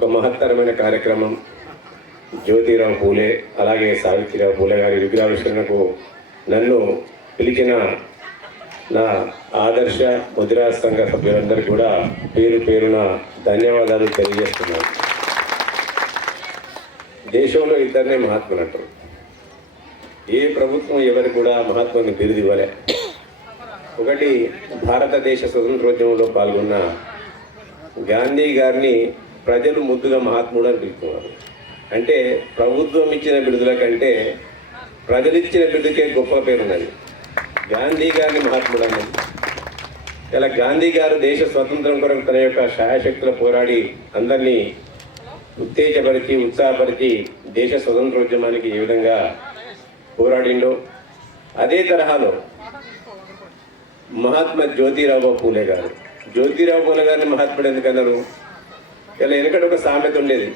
ఒక మహత్తరమైన కార్యక్రమం. జ్యోతిరావు పూలే అలాగే సావిత్రిరావు పూలే గారి విగ్రహావిష్కరణకు నన్ను పిలిచిన నా ఆదర్శ ముద్రా సంఘ సభ్యులందరూ కూడా పేరు పేరున ధన్యవాదాలు తెలియజేస్తున్నాను. దేశంలో ఇద్దరినే మహాత్ములు అంటారు. ఏ ప్రభుత్వం ఎవరు కూడా మహాత్ముని బిరుదు ఇవ్వలే ఒకటి భారతదేశ స్వతంత్రోద్యమంలో పాల్గొన్న గాంధీ గారిని ప్రజలు ముద్దుగా మహాత్ముడు అని పిలుస్తున్నారు అంటే ప్రభుత్వం ఇచ్చిన బిడుదల కంటే ప్రజలు ఇచ్చిన బిడుదకే గొప్ప పేరు ఉన్నది గాంధీ గారిని మహాత్ముడు అన్నది ఇలా గాంధీ గారు దేశ స్వతంత్రం కొరకు తన యొక్క శాయశక్తులు పోరాడి అందరినీ ఉత్తేజపరిచి ఉత్సాహపరిచి దేశ స్వతంత్రోద్యమానికి ఏ విధంగా పోరాడిండో అదే తరహాలో మహాత్మా జ్యోతిరావు పూలే గారు. జ్యోతిరావు పూలే గారిని మహాత్ముడు ఎందుకన్నారు ఇలా వెనకడ ఒక సామెత ఉండేది.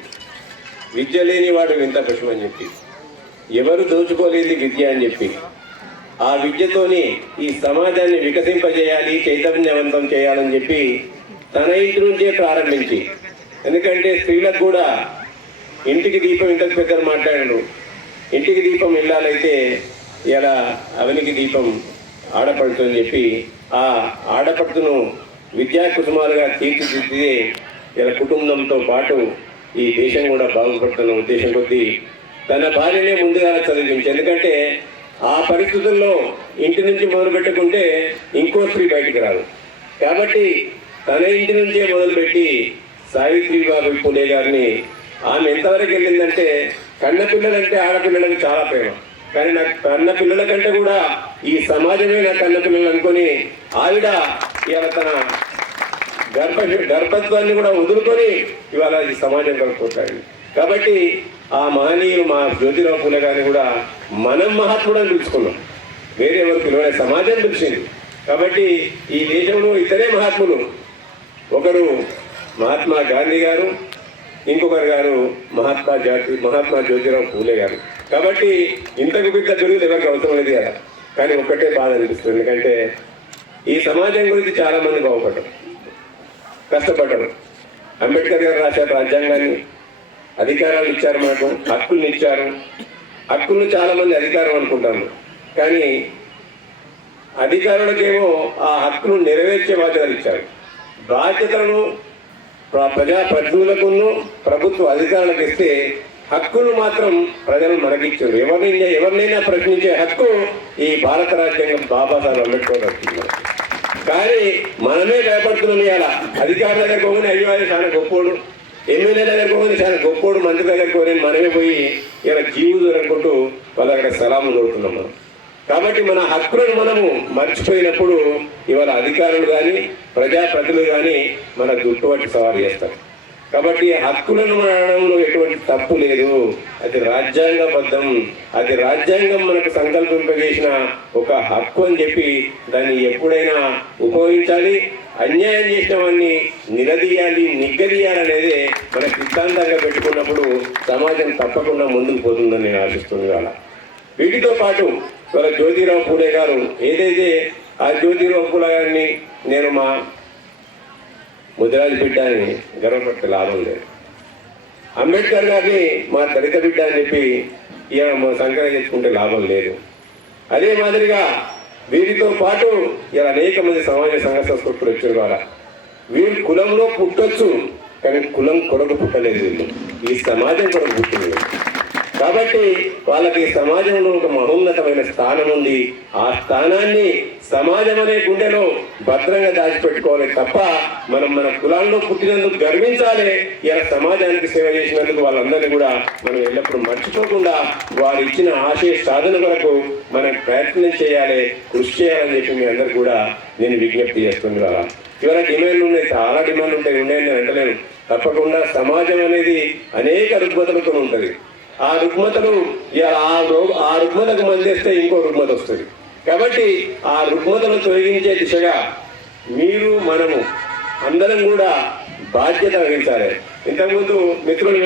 విద్య లేని వాడు వింత పశువు అని చెప్పి. ఎవరు దోచుకోలేదు విద్య అని చెప్పి. ఆ విద్యతోని ఈ సమాజాన్ని వికసింపజేయాలి చైతన్యవంతం చేయాలని చెప్పి తన ఇంటి నుంచే ప్రారంభించి. ఎందుకంటే స్త్రీలకు కూడా ఇంటికి దీపం ఇంతకు పెద్దలు మాట్లాడాడు ఇంటికి దీపం ఇల్లాలైతే ఇలా అవనికి దీపం ఆడపడుతుందని చెప్పి ఆ ఆడపడుతును విద్యా కుసుమాలుగా తీర్చిదిద్దితే ఇలా కుటుంబంతో పాటు ఈ దేశం కూడా బాగుపడుతున్న ఉద్దేశం కొద్దీ తన భార్యనే ముందుగా చదివించు. ఎందుకంటే ఆ పరిస్థితుల్లో ఇంటి నుంచి మొదలు పెట్టుకుంటే ఇంకో స్త్రీ బయటికి రాదు. కాబట్టి తన ఇంటి నుంచే మొదలుపెట్టి సావిత్రిబాబు పూలే గారిని ఆమె ఎంతవరకు వెళ్ళిందంటే కన్న పిల్లలంటే ఆడపిల్లలకు చాలా ప్రేమ. కానీ నాకు కన్న పిల్లల కంటే కూడా ఈ సమాజమే నా కన్న పిల్లలు అనుకొని ఆవిడ ఇవాళ తన గర్భ గర్భత్వాన్ని కూడా వదులుకొని ఇవాళ ఈ సమాజం కలుపుకుంటాడు కాబట్టి ఆ మహనీయులు మా జ్యోతిరావు పూలే గారిని కూడా మనం మహాత్ముడని పిలుచుకున్నాం. వేరే ఎవరు పిలవలే సమాజం పిలిచింది. కాబట్టి ఈ దేశంలో ఇతరే మహాత్ములు. ఒకరు మహాత్మా గాంధీ గారు ఇంకొకరు గారు మహాత్మా జ్యోతి మహాత్మా జ్యోతిరావు పూలే గారు. కాబట్టి ఇంతకు పెద్ద గురువులు ఎవరికి అవసరం లేదు కదా కానీ ఒక్కటే బాధ అనిపిస్తుంది. ఎందుకంటే ఈ సమాజం గురించి చాలా మంది బాగుపడ్డారు. కష్టపడ్డారు అంబేద్కర్ గారు రాశారు రాజ్యాంగాన్ని. అధికారాలు ఇచ్చారు మనకు హక్కుల్ని ఇచ్చారు. హక్కులు చాలా మంది అధికారం అనుకుంటారు. కానీ అధికారులకేమో ఆ హక్కును నెరవేర్చే బాధ్యతలు ఇచ్చారు. బాధ్యతలను ప్రజా ప్రతినిధులకును ప్రభుత్వ అధికారులకు ఇస్తే హక్కులు మాత్రం ప్రజలు మనకిచ్చారు. ఎవరినైనా ఎవరినైనా ప్రశ్నించే హక్కు ఈ భారత రాజ్యాంగం బాబాసాహెబ్ అంబేద్కర్ వచ్చింది కానీ మనమే భయపడుతున్నాం ఇవాళ. అధికారుల దగ్గర పోగానే అయ్యో చాలా గొప్పోడు. ఎమ్మెల్యే దగ్గర పోగానే చాలా గొప్పోడు. మంత్రి దగ్గర పోగానే మనమే పోయి ఇలా జీవు దొరకుంటూ వాళ్ళ దగ్గర సలాము దొరుకుతున్నాం మనం. కాబట్టి మన హక్కులను మనము మర్చిపోయినప్పుడు ఇవాళ అధికారులు కానీ ప్రజాప్రతినిధులు కానీ మన గుట్టుబట్టి సవాలు చేస్తారు. కాబట్టి హక్కులను మనడంలో ఎటువంటి తప్పు లేదు. అది రాజ్యాంగబద్ధం. అది రాజ్యాంగం మనకు సంకల్పింపజేసిన ఒక హక్కు అని చెప్పి దాన్ని ఎప్పుడైనా ఉపయోగించాలి. అన్యాయం చేసిన వాడిని నిలదీయాలి నిగ్గదీయాలనేదే మన సిద్ధాంతంగా పెట్టుకున్నప్పుడు సమాజం తప్పకుండా ముందుకు పోతుందని నేను ఆశిస్తుంది అలా వీటితో పాటు ఇవాళ జ్యోతిరావు పూడే గారు ఏదైతే ఆ జ్యోతిరావు పూల గారిని నేను మా ముదిరాజు బిడ్డ అని గర్వపడితే లాభం లేదు. అంబేద్కర్ గారిని మా దళిత బిడ్డ అని చెప్పి ఈయన మా సంకలనం చేసుకుంటే లాభం లేదు. అదే మాదిరిగా వీరితో పాటు ఇలా అనేక మంది సమాజ సంఘ సంస్కృతులు వచ్చారు ద్వారా వీరు కులంలో పుట్టొచ్చు కానీ కులం కొరకు పుట్టలేదు వీళ్ళు. ఈ సమాజం కొరకు పుట్టింది. కాబట్టి వాళ్ళకి సమాజంలో ఒక మహోన్నతమైన స్థానం ఉంది. ఆ స్థానాన్ని సమాజం అనే గుండెలో భద్రంగా దాచిపెట్టుకోవాలి తప్ప మనం మన కులాల్లో పుట్టినందుకు గర్వించాలి ఇలా సమాజానికి సేవ చేసినందుకు వాళ్ళందరినీ కూడా మనం ఎల్లప్పుడూ మర్చిపోకుండా వారు ఇచ్చిన ఆశయ సాధన కొరకు మనం ప్రయత్నం చేయాలి కృషి చేయాలని చెప్పి మీ అందరు కూడా నేను విజ్ఞప్తి చేస్తున్నాను ఇవాళ. డిమాండ్లు ఉన్నాయి చాలా డిమాండ్లు ఉంటాయి ఉన్నాయని నేను అంటలేను. తప్పకుండా సమాజం అనేది అనేక రుగ్మతలతో ఉంటుంది. ఆ రుగ్మతలు ఇక ఆ ఆ రుగ్మతకు మందేస్తే ఇంకో రుగ్మత వస్తుంది. కాబట్టి ఆ రుగ్మతను తొలగించే దిశగా మీరు మనము అందరం కూడా బాధ్యత వహించాలి. ఇంతకుముందు మిత్రులు